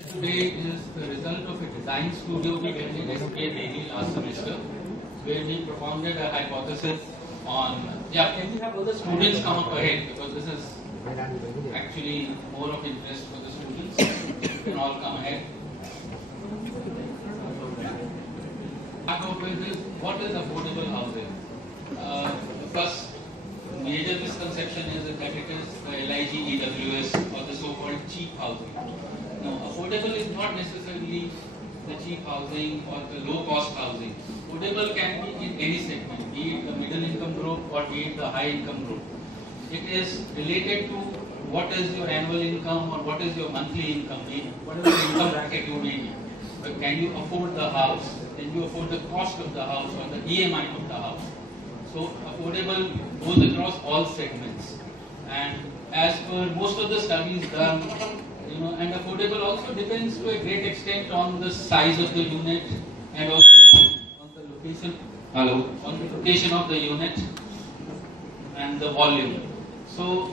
Today is the result of a design studio we did in SPA Delhi last semester, where we propounded a hypothesis on. Yeah, can we have all the students come up ahead, because this is actually more of interest for the students. You can all come ahead. What is affordable housing? The first major misconception is that it is the LIG EWS or the so-called cheap housing. No, affordable is not necessarily the cheap housing or the low-cost housing. Affordable can be in any segment, be it the middle income group or be it the high income group. It is related to what is your annual income or what is your monthly income, whatever income bracket you may be. But can you afford the house? Can you afford the cost of the house or the EMI of the house? So affordable goes across all segments. And as per most of the studies done, and affordable also depends to a great extent on the size of the unit and also on the location. On the location of the unit and the volume. So,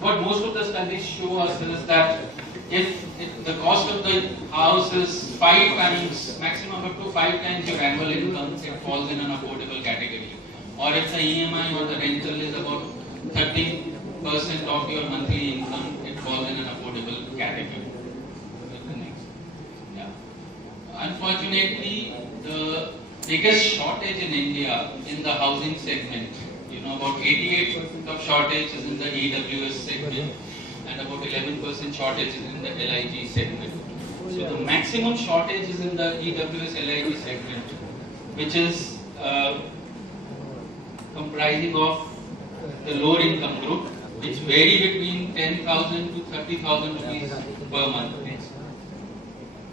what most of the studies show us is that if the cost of the house is 5 times, maximum up to 5 times your annual income, it falls in an affordable category. Or if the EMI or the rental is about 30% of your monthly income, it falls in an affordable category. Next. Yeah. Unfortunately, the biggest shortage in India in the housing segment, about 88% of shortage is in the EWS segment and about 11% shortage is in the LIG segment. So the maximum shortage is in the EWS LIG segment, which is comprising of the lower income group, which vary between 10,000 to 30,000 rupees per month.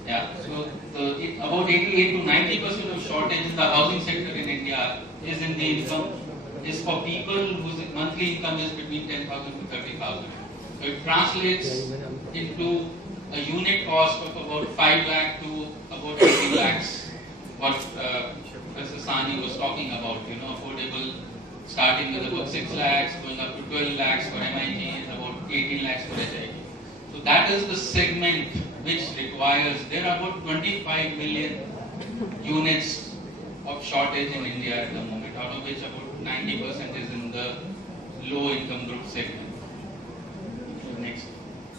Yeah, so about 88 to 90% of shortage in the housing sector in India is in the income, is for people whose monthly income is between 10,000 to 30,000. So it translates into a unit cost of about 5 lakh to about 18 lakhs. What Professor Sani was talking about, affordable, starting with about 6 lakhs, going up to 12 lakhs for MIG and about 18 lakhs for HIG. So that is the segment which requires, there are about 25 million units of shortage in India at the moment, out of which about 90% is in the low income group segment. Next.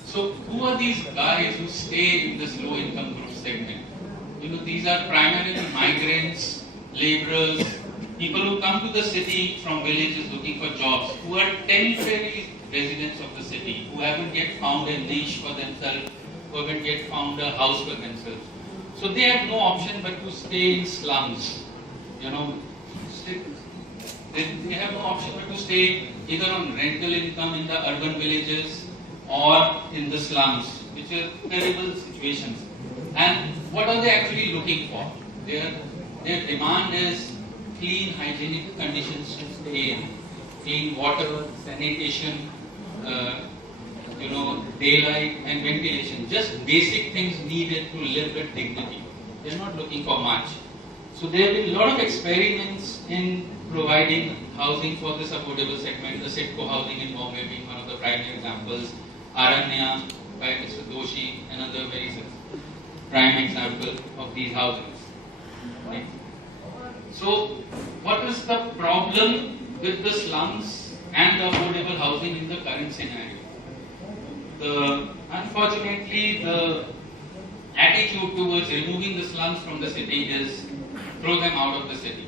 So who are these guys who stay in this low income group segment? These are primarily migrants, laborers, people who come to the city from villages looking for jobs, who are temporary residents of the city, who haven't yet found a niche for themselves, who haven't yet found a house for themselves. So they have no option but to stay in slums. They have no option but to stay either on rental income in the urban villages or in the slums, which are terrible situations. And what are they actually looking for? Their demand is clean, hygienic conditions to stay in, clean water, sanitation, daylight and ventilation. Just basic things needed to live with dignity. They are not looking for much. So there have been a lot of experiments in providing housing for this affordable segment. The Sitco housing in Bombay being one of the prime examples. Aranya by Mr. Doshi, another very prime example of these housings. Right. So, what is the problem with the slums and the affordable housing in the current scenario? Unfortunately, the attitude towards removing the slums from the city is throw them out of the city.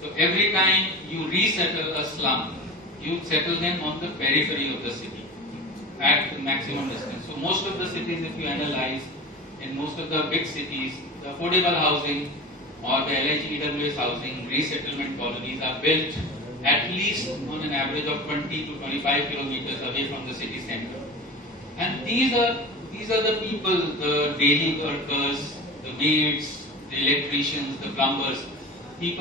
So every time you resettle a slum, you settle them on the periphery of the city at the maximum distance. So most of the cities, if you analyze, in most of the big cities, the affordable housing or the LIG EWS housing resettlement colonies are built at least on an average of 20 to 25 kilometers away from the city center. And these are the people, the daily workers, the maids, the electricians, the plumbers, these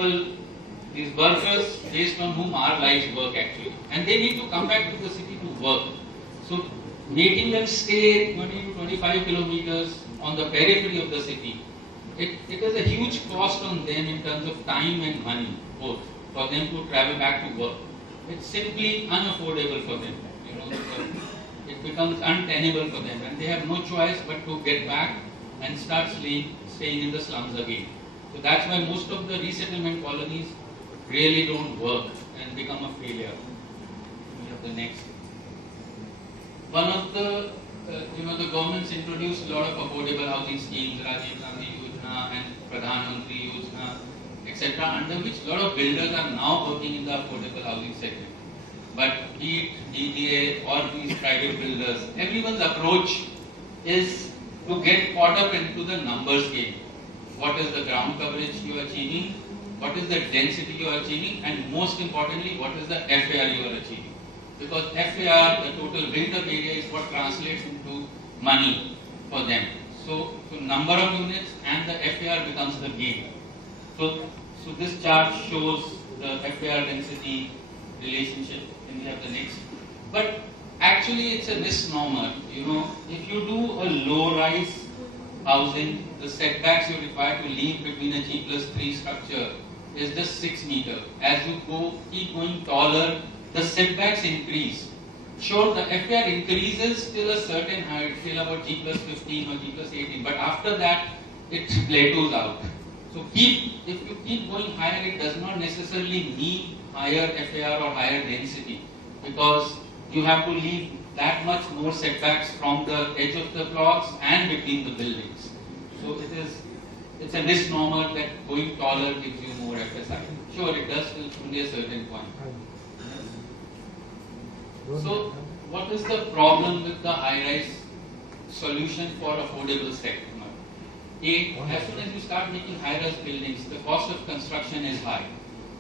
workers based on whom our lives work actually. And they need to come back to the city to work. So making them stay 20 to 25 kilometers on the periphery of the city, it is a huge cost on them in terms of time and money, both, for them to travel back to work. It's simply unaffordable for them. it becomes untenable for them, and they have no choice but to get back and start staying in the slums again. So that's why most of the resettlement colonies really don't work and become a failure. We have the next. One of the, the governments introduced a lot of affordable housing schemes, Rajiv Gandhi Yojana and Pradhan Mantri Yojana, etc., under which a lot of builders are now working in the affordable housing segment. But be it DDA or these private builders, everyone's approach is to get caught up into the numbers game. What is the ground coverage you are achieving? What is the density you are achieving? And most importantly, what is the FAR you are achieving? Because FAR, the total built-up area, is what translates into money for them. So number of units and the FAR becomes the game. So this chart shows the FAR density relationship. Can we have the next? But actually, it's a misnomer. If you do a low-rise housing, the setbacks you require to leave between a G+3 structure is just 6 meters. As you keep going taller, the setbacks increase. Sure, the FAR increases till a certain height, till about G+15 or G+18, but after that, it plateaus out. So if you keep going higher, it does not necessarily mean higher FAR or higher density, because you have to leave that much more setbacks from the edge of the blocks and between the buildings. So it's a misnomer that going taller gives you more FSI. Sure, it does till only a certain point. So what is the problem with the high-rise solution for affordable segment? As soon as you start making high-rise buildings, the cost of construction is high.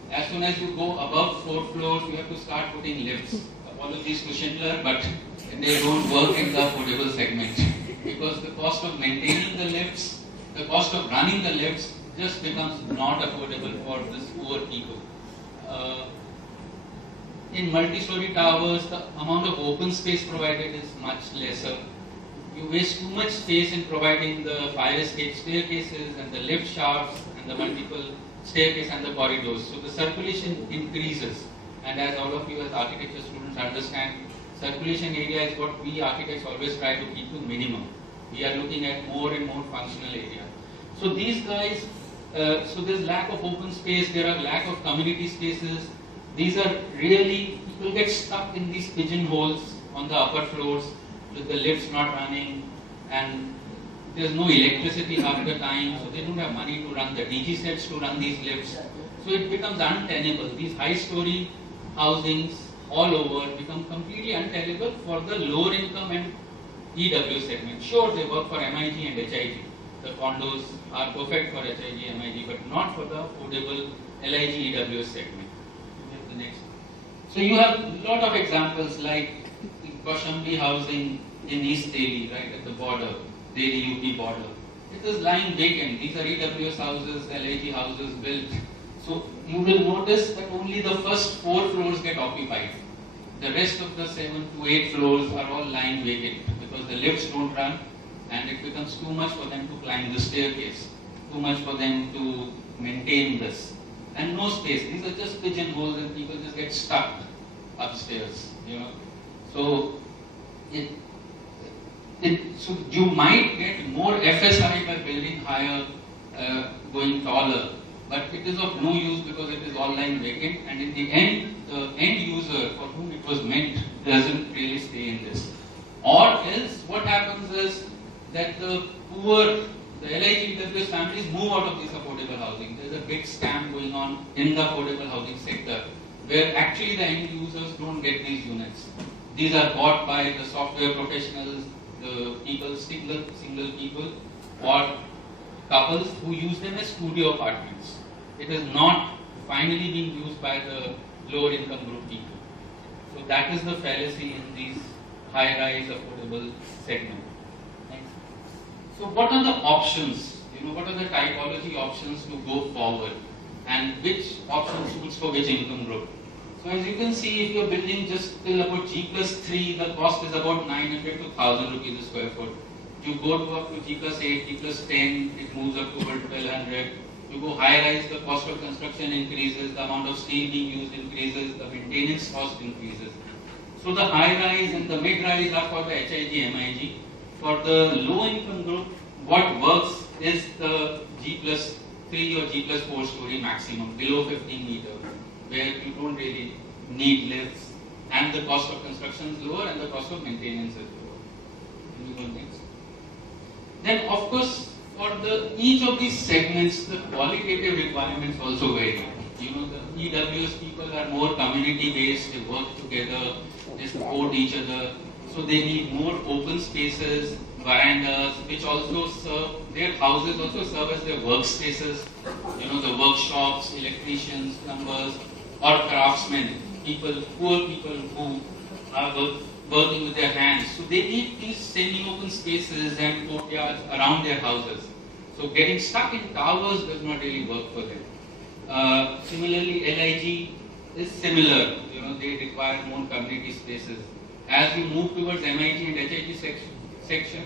As soon as you go above 4 floors, you have to start putting lifts. Apologies to Schindler, but they don't work in the affordable segment because the cost of maintaining the lifts, the cost of running the lifts just becomes not affordable for these poor people. In multi-story towers, the amount of open space provided is much lesser. You waste too much space in providing the fire escape staircases and the lift shafts and the multiple staircase and the corridors. So the circulation increases, and as all of you as architecture students understand, circulation area is what we architects always try to keep to minimum. We are looking at more and more functional area. So these guys, so there's lack of open space, there are lack of community spaces. These are really, people get stuck in these pigeonholes on the upper floors with the lifts not running, and there's no electricity half the time, so they don't have money to run the DG sets to run these lifts. So it becomes untenable. These high-story housings all over become completely untenable for the lower income and EW segment. Sure, they work for MIG and HIG. The condos are perfect for HIG, MIG, but not for the affordable LIG, EW segment. The next. So you have a lot of examples like Kaushambi housing in East Delhi, right at the border, Delhi-UP border. It is lying vacant. These are EWS houses, LIG houses built. So you will notice that only the first 4 floors get occupied. The rest of the 7 to 8 floors are all lying vacant because the lifts don't run and it becomes too much for them to climb the staircase, too much for them to maintain this. And no space. These are just pigeonholes and people just get stuck upstairs, So so you might get more FSI by building higher, going taller, but it is of no use because it is all lying vacant, and in the end, the end user for whom it was meant doesn't really stay in this. Or else, what happens is that the poor, the LIGWS families move out of this affordable housing. There's a big scam going on in the affordable housing sector, where actually the end users don't get these units. These are bought by the software professionals, the people, single people, or couples who use them as studio apartments. It is not finally being used by the lower income group people. So that is the fallacy in these high-rise affordable segment. Next. So what are the options? What are the typology options to go forward, and which option suits for which income group? So as you can see, if you are building just till about G+3, the cost is about 900 to 1000 rupees a square foot. You go up to G+8, G+10, it moves up to about 1200. You go high-rise, the cost of construction increases, the amount of steel being used increases, the maintenance cost increases. So the high rise and the mid rise are for the HIG, MIG. For the low income group, what works is the G plus 3 or G plus 4 story maximum, below 15 meters, where you don't really need lifts, and the cost of construction is lower and the cost of maintenance is lower. Can you go next? Then of course, for each of these segments, the qualitative requirements also vary. You know, the EWS people are more community based, they work together, they support each other. So they need more open spaces, verandas, which also serve, their houses also serve as their workspaces. You know, the workshops, electricians, plumbers, or craftsmen, poor people who are working with their hands. So they need these semi-open spaces and courtyards around their houses. So getting stuck in towers does not really work for them. Similarly, LIG is similar. You know, they require more community spaces. As you move towards MIG and HIG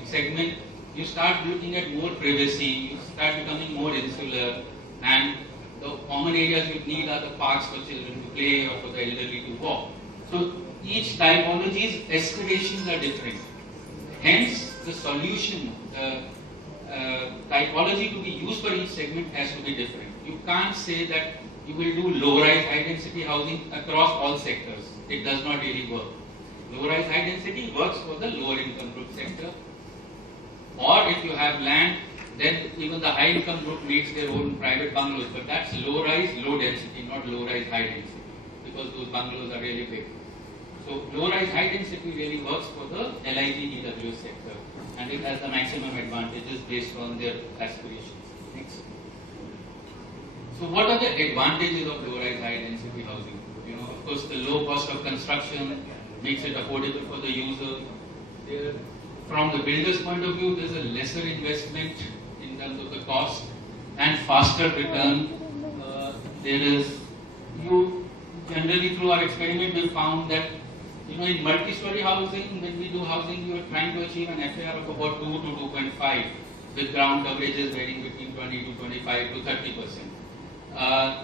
segment, you start looking at more privacy, you start becoming more insular, and the common areas you need are the parks for children to play or for the elderly to walk. So each typology's aspirations are different. Hence, the solution, the typology to be used for each segment has to be different. You can't say that you will do low-rise high-density housing across all sectors. It does not really work. Low-rise high-density works for the lower-income group sector. Or if you have land, then even the high-income group makes their own private bungalows. But that's low-rise, low-density, not low-rise, high-density, because those bungalows are really big. So low-rise, high-density really works for the LIG EW sector, and it has the maximum advantages based on their aspirations. Next. So what are the advantages of low-rise, high-density housing? You know, of course, the low cost of construction makes it affordable for the user. From the builder's point of view, there's a lesser investment in terms of the cost and faster return. Generally through our experiment, we found that, you know, in multi-story housing, when we do housing, we are trying to achieve an FAR of about 2 to 2.5, with ground coverages varying between 20 to 25 to 30%.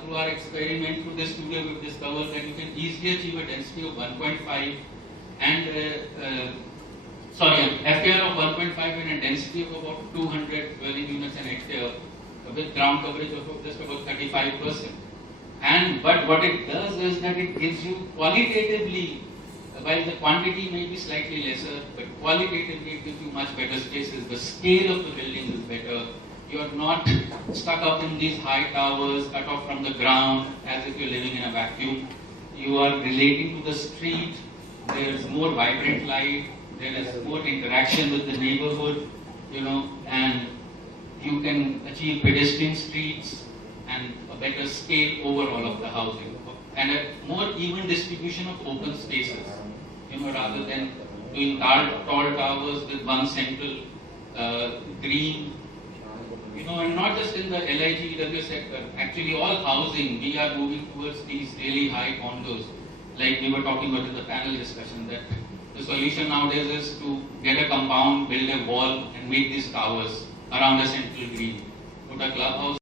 Through our experiment, through this studio, we've discovered that you can easily achieve a density of 1.5 and FAR of 1.5 and a density of about 200 dwelling units an hectare with ground coverage of just about 35%. But what it does is that it gives you qualitatively, while the quantity may be slightly lesser, but qualitatively it gives you much better spaces. The scale of the buildings is better. You are not stuck up in these high towers, cut off from the ground, as if you're living in a vacuum. You are relating to the street. There is more vibrant light. There is more interaction with the neighborhood, you know, and you can achieve pedestrian streets and a better scale overall of the housing, and a more even distribution of open spaces, you know, rather than doing tall towers with one central green, you know, and not just in the LIG EW sector. Actually, all housing, we are moving towards these really high condos, like we were talking about in the panel discussion, that the solution nowadays is to get a compound, build a wall, and make these towers around a central green. Put a clubhouse